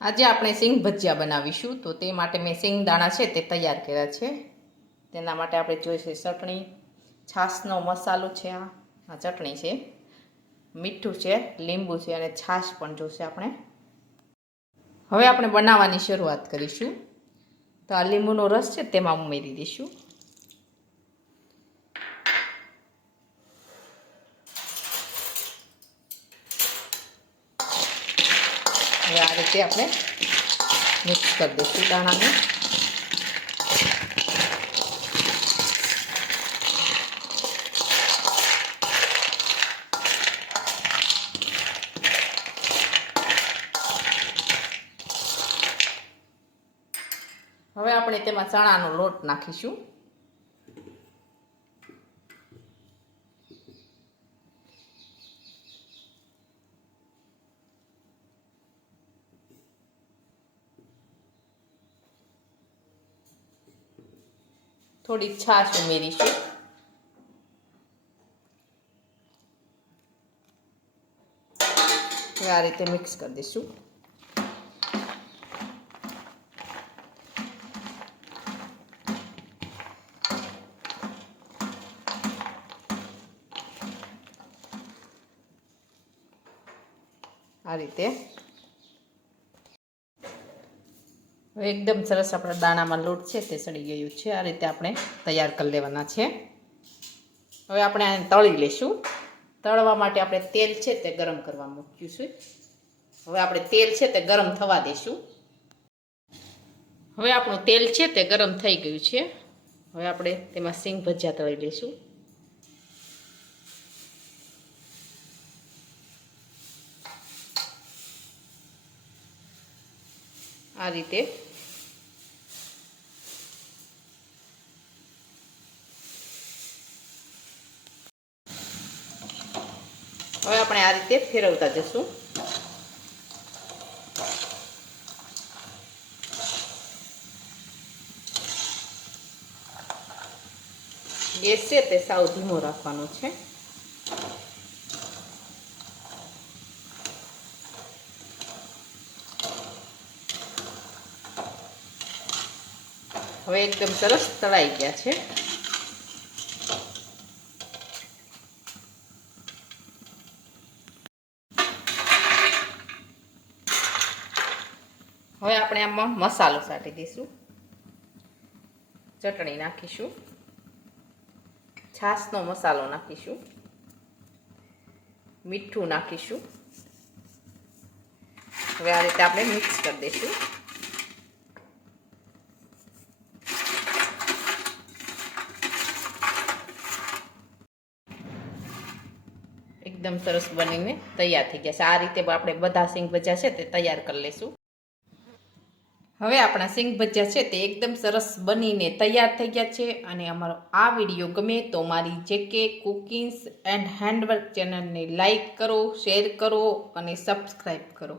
આજે આપણે સિંગ ભજીયા બનાવીશું. તો તે માટે મેં સિંગ દાણા છે તે તૈયાર કર્યા છે. તેના માટે આપણે જોઈશે ચટણી, છાશનો મસાલો છે, આ ચટણી છે, મીઠું છે, લીંબુ છે અને છાશ પણ જોશે આપણે. હવે આપણે બનાવવાની શરૂઆત કરીશું. તો આ લીંબુનો રસ છે તેમાં ઉમેરી દઈશું. હવે આ રીતે આપણે મિક્સ કરી દઈશું દાણાને. હવે આપણે તેમાં ચણાનો લોટ નાખીશું. થોડી છાશ ઉમેરીશું. હવે આ રીતે મિક્સ કરી દઈશું. આ રીતે હવે એકદમ સરસ આપણા દાણામાં લોટ છે તે સડી ગયું છે. આ રીતે આપણે તૈયાર કરી લેવાના છે. હવે આપણે આને તળી લઈશું. તળવા માટે આપણે તેલ છે તે ગરમ કરવા મૂક્યું છે. હવે આપણે તેલ છે તે ગરમ થવા દઈશું. હવે આપણું તેલ છે તે ગરમ થઈ ગયું છે. હવે આપણે તેમાં સિંગ ભજીયા તળી લઈશું. આ રીતે હવે આપણે આ રીતે ફેરવતા જશું. ગેસ છે તે સાવ ધીમો રાખવાનો છે. હવે એકદમ સરસ તળાઈ ગયા છે. હવે આપણે આમાં મસાલો છાંટી દઈશું. ચટણી નાખીશું, છાશનો મસાલો નાખીશું, મીઠું નાખીશું. હવે આ રીતે આપણે મિક્સ કરી દઈશું. એકદમ સરસ બનીને તૈયાર થઈ ગયા છે. આ રીતે આપણે બધા સિંગ ભજીયા છે તે તૈયાર કરી લઈશું. હવે આપણા સિંગ ભજીયા છે તે એકદમ સરસ બનીને તૈયાર થઈ ગયા છે. અને અમારો આ વિડીયો ગમે તો મારી જેકે કુકિંગ્સ એન્ડ હેન્ડવર્ક ચેનલને લાઈક કરો, શેર કરો અને સબસ્ક્રાઈબ કરો.